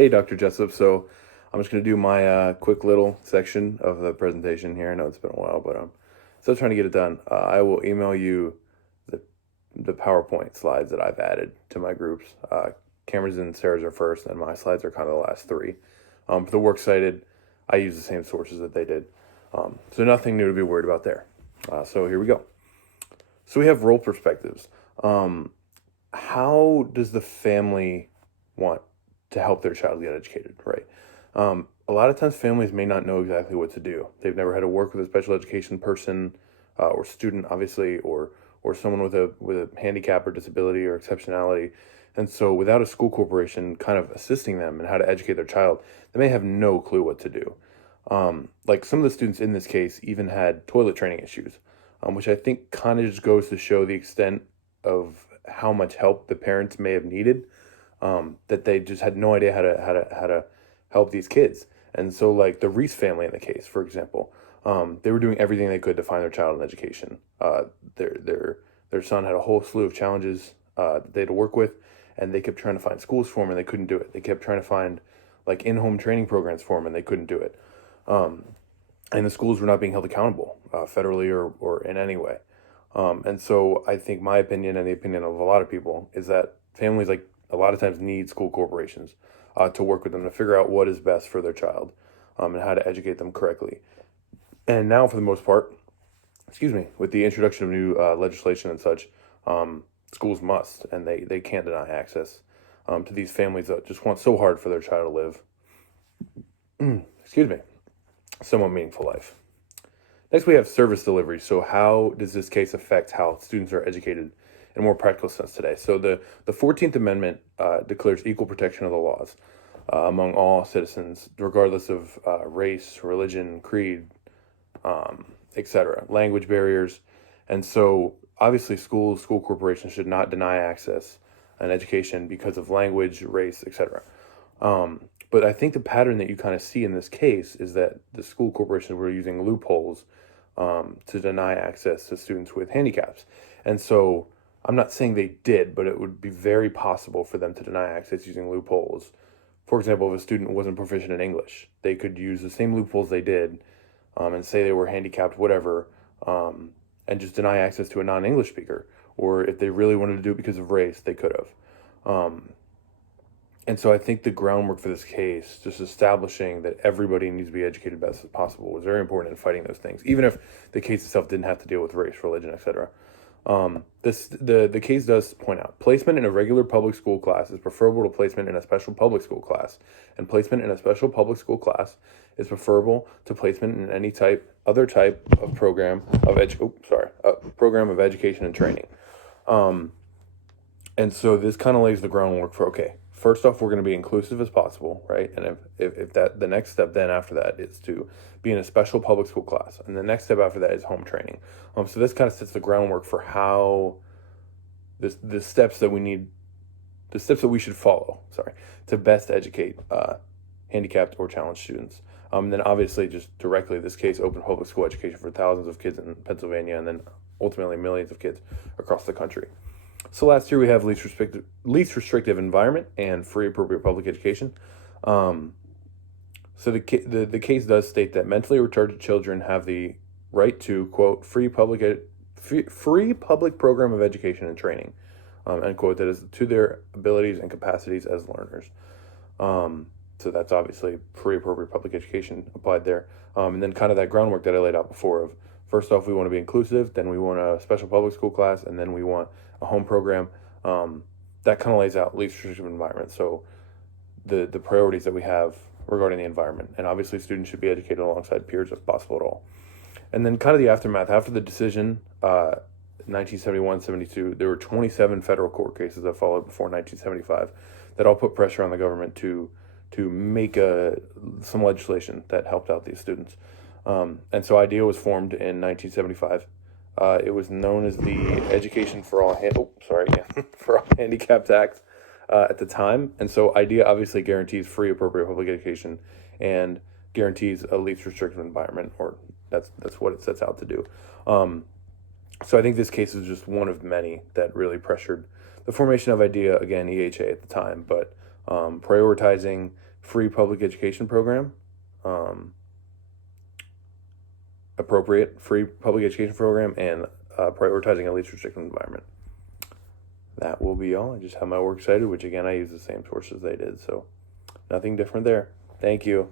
Hey, Dr. Jessup. So I'm just going to do my quick little section of the presentation here. I know it's been a while, but I'm still trying to get it done. I will email you the, the PowerPoint slides that I've added to my groups. Cameron's and Sarah's are first, and my slides are kind of the last three. For the works cited, I use the same sources that they did. So nothing new to be worried about there. So here we go. So we have role perspectives. How does the family want to help their child get educated, right? A lot of times families may not know exactly what to do. They've never had to work with a special education person or student, obviously, or someone with a handicap or disability or exceptionality. And so without a school corporation kind of assisting them in how to educate their child, they may have no clue what to do. Like some of the students in this case even had toilet training issues, which I think kind of just goes to show the extent of how much help the parents may have needed, that they just had no idea how to help these kids. And so, like the Reese family in the case, for example, they were doing everything they could to find their child an education. Their son had a whole slew of challenges that they had to work with, and they kept trying to find schools for him, and they couldn't do it. They kept trying to find like in-home training programs for him, and they couldn't do it. And the schools were not being held accountable federally or in any way. And so I think my opinion and the opinion of a lot of people is that families like a lot of times need school corporations to work with them to figure out what is best for their child, and how to educate them correctly. And now, for the most part, with the introduction of new legislation and such, schools must and they can't deny access to these families that just want so hard for their child to live, somewhat meaningful life. Next, we have service delivery. So how does this case affect how students are educated in a more practical sense today? So the 14th Amendment declares equal protection of the laws among all citizens, regardless of race, religion, creed, etc., language barriers. And so obviously school corporations should not deny access and education because of language, race, etc. But I think the pattern that you kind of see in this case is that the school corporations were using loopholes to deny access to students with handicaps. And so I'm not saying they did, but it would be very possible for them to deny access using loopholes. For example, if a student wasn't proficient in English, they could use the same loopholes they did and say they were handicapped, whatever, and just deny access to a non-English speaker. Or if they really wanted to do it because of race, they could have. And so I think the groundwork for this case, just establishing that everybody needs to be educated best as possible, was very important in fighting those things, even if the case itself didn't have to deal with race, religion, etc. The case does point out placement in a regular public school class is preferable to placement in a special public school class, and placement in a special public school class is preferable to placement in any other type of program of education and training. And so this kind of lays the groundwork for, okay, first off, we're going to be inclusive as possible, right? And if that, the next step then after that is to be in a special public school class. And the next step after that is home training. So this kind of sets the groundwork for how the steps that we should follow, to best educate handicapped or challenged students. And then obviously just directly this case opened public school education for thousands of kids in Pennsylvania and then ultimately millions of kids across the country. So last year we have least restrictive environment and free appropriate public education. So the case does state that mentally retarded children have the right to, quote, free public program of education and training, end quote, that is to their abilities and capacities as learners. So that's obviously free appropriate public education applied there. And then kind of that groundwork that I laid out before of, first off, we want to be inclusive, then we want a special public school class, and then we want a home program. That kind of lays out least restrictive environment. So the priorities that we have regarding the environment. And obviously students should be educated alongside peers if possible at all. And then kind of the aftermath. After the decision, 1971-72, there were 27 federal court cases that followed before 1975 that all put pressure on the government to make some legislation that helped out these students. And so IDEA was formed in 1975. It was known as the Education for All for All Handicapped Act at the time. And so IDEA obviously guarantees free appropriate public education and guarantees a least restrictive environment, or that's what it sets out to do. So I think this case is just one of many that really pressured the formation of IDEA, again, EHA at the time, but prioritizing free public education program, appropriate free public education program, and prioritizing a least restrictive environment. That will be all. I just have my works cited, which again I use the same sources they did, so nothing different there. Thank you.